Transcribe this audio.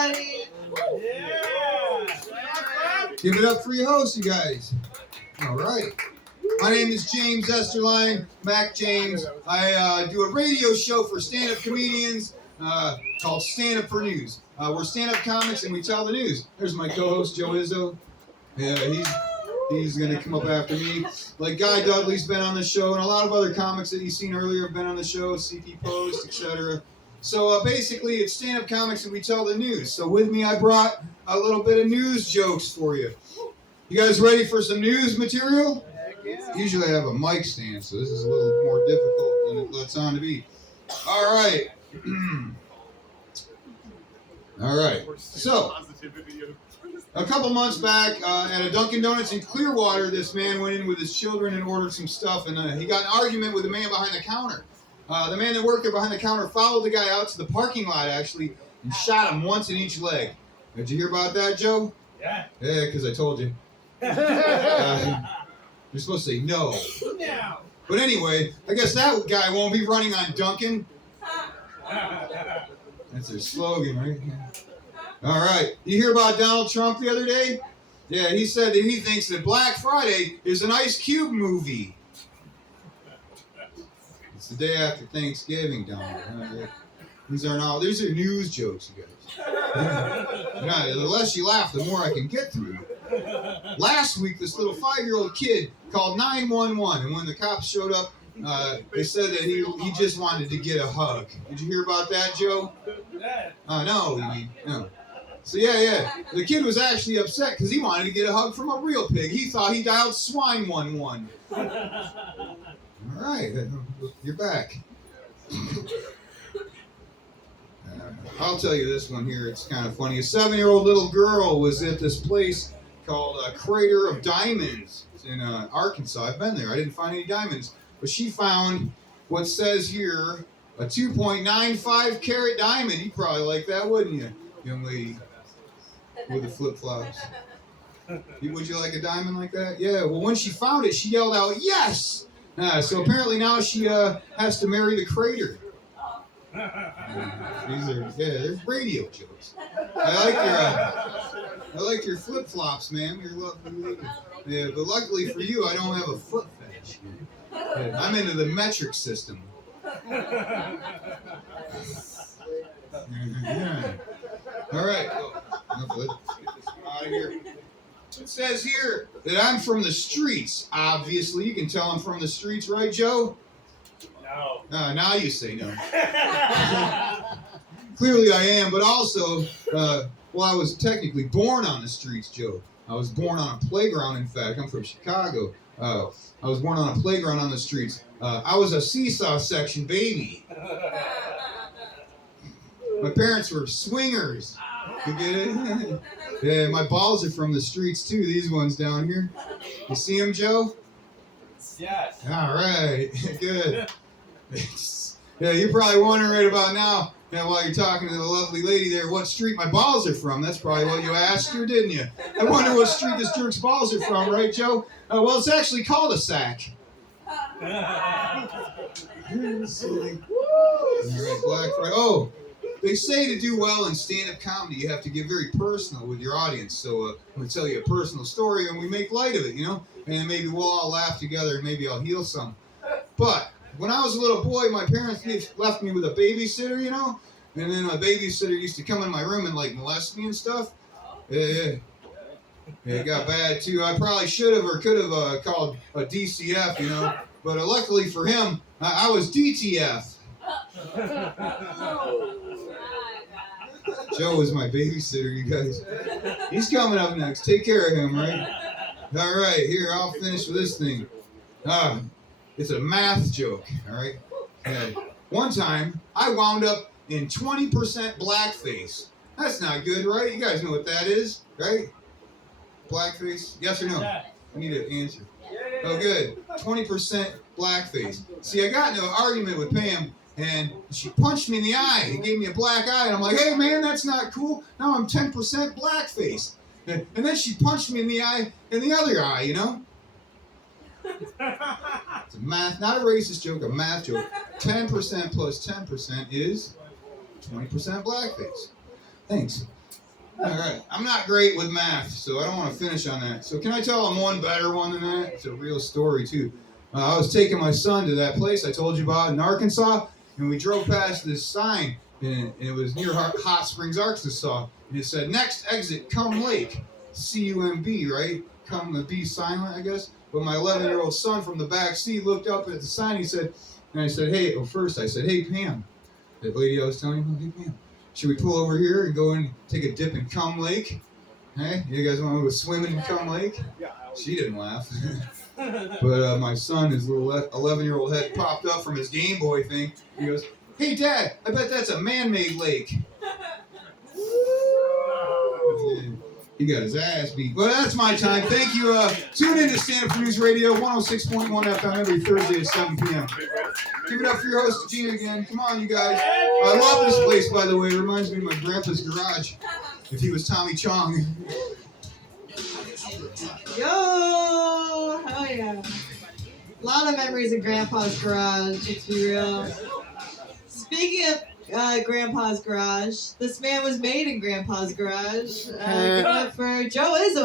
everybody. Yeah. Give it up for your host, you guys. All right. My name is James Esterline, Mac James. I do a radio show for stand-up comedians called Stand Up for News. We're stand-up comics and we tell the news. There's my co-host, Joe Izzo. Yeah, he's going to come up after me. Like Guy Dudley's been on the show, and a lot of other comics that you've seen earlier have been on the show, CP Post, etc. So basically, it's stand-up comics and we tell the news. So with me, I brought a little bit of news jokes for you. You guys ready for some news material? Yeah. Usually I have a mic stand, so this is a little more difficult than it lets on to be. All right. All right. So, a couple months back at a Dunkin' Donuts in Clearwater, this man went in with his children and ordered some stuff, and he got in an argument with the man behind the counter. The man that worked there behind the counter followed the guy out to the parking lot, actually, and shot him once in each leg. Did you hear about that, Joe? Yeah. Yeah, because I told you. You're supposed to say no. No. But anyway, I guess that guy won't be running on Dunkin'. That's their slogan, right? All right. You hear about Donald Trump the other day? Yeah, he said that he thinks that Black Friday is an Ice Cube movie. It's the day after Thanksgiving, Donald. These are news jokes, you guys. The less you laugh, the more I can get through. Last week, this little 5-year-old kid called 911, and when the cops showed up, they said that he just wanted to get a hug. Did you hear about that, Joe? No, you mean no. So yeah. The kid was actually upset because he wanted to get a hug from a real pig. He thought he dialed swine 11. All right, you're back. I'll tell you this one here. It's kind of funny. A 7-year-old little girl was at this place called Crater of Diamonds in Arkansas. I've been there. I didn't find any diamonds. But she found what says here, a 2.95 carat diamond. You'd probably like that, wouldn't you, young lady with the flip-flops? Would you like a diamond like that? Yeah, well, when she found it, she yelled out, "Yes!" So apparently now she has to marry the crater. They're radio jokes. I like your flip-flops, ma'am. You're lovely. Yeah, but luckily for you, I don't have a foot fetish. Yeah, I'm into the metric system. Yeah. All right. Let's get this out of here. It says here that I'm from the streets. Obviously, you can tell I'm from the streets, right, Joe? No. Now you say no. Clearly I am, but also, I was technically born on the streets, Joe. I was born on a playground, in fact. I'm from Chicago. I was born on a playground on the streets. I was a seesaw section baby. My parents were swingers. You get it? Yeah, my balls are from the streets, too. These ones down here. You see them, Joe? Yes. All right. Good. Yeah, you're probably wondering right about now, while you're talking to the lovely lady there, what street my balls are from. That's probably what you asked her, didn't you? I wonder what street this jerk's balls are from, right, Joe? Well, it's actually called a sack. All right, Black Friday. Oh, they say to do well in stand-up comedy, you have to get very personal with your audience. So I'm going to tell you a personal story, and we make light of it, and maybe we'll all laugh together, and maybe I'll heal some. But when I was a little boy, my parents left me with a babysitter, and then my babysitter used to come in my room and molest me and stuff. Yeah, it got bad too. I probably should have or could have called a DCF, but luckily for him, I was DTF. Joe was my babysitter, you guys. He's coming up next. Take care of him, right? All right, here, I'll finish with this thing. It's a math joke, all right? One time, I wound up in 20% blackface. That's not good, right? You guys know what that is, right? Blackface? Yes or no? I need an answer. Oh, good. 20% blackface. See, I got into an argument with Pam, and she punched me in the eye. It gave me a black eye, and I'm like, hey, man, that's not cool. Now I'm 10% blackface. And then she punched me in the eye, in the other eye, It's a math, not a racist joke, a math joke. 10% plus 10% is 20% blackface. Thanks. All right. I'm not great with math, so I don't want to finish on that. So can I tell them one better one than that? It's a real story, too. I was taking my son to that place I told you about in Arkansas, and we drove past this sign, and it was near Hot Springs, Arkansas, and it said, next exit, Cum Lake. C-U-M-B, right? Cum, the B silent, I guess. But my 11-year-old son from the back seat looked up at the sign, he said, and I said, hey, I said, hey, Pam. That lady I was telling you, hey, Pam. Should we pull over here and go and take a dip in Cum Lake? Hey, you guys want to go swimming in Cum Lake? She didn't laugh. But my son, his little 11-year-old head popped up from his Game Boy thing. He goes, hey, Dad, I bet that's a man-made lake. He got his ass beat. Well, that's my time. Thank you. Tune in to Stand Up for News Radio, 106.1 FM every Thursday at 7 p.m. Give it up for your host, Gina, again. Come on, you guys. I love this place, by the way. It reminds me of my grandpa's garage. If he was Tommy Chong. Yo! Oh, yeah. A lot of memories of Grandpa's garage, let's be real. Speaking of Grandpa's garage, this man was made in Grandpa's garage. Give it up for Joe Izzo.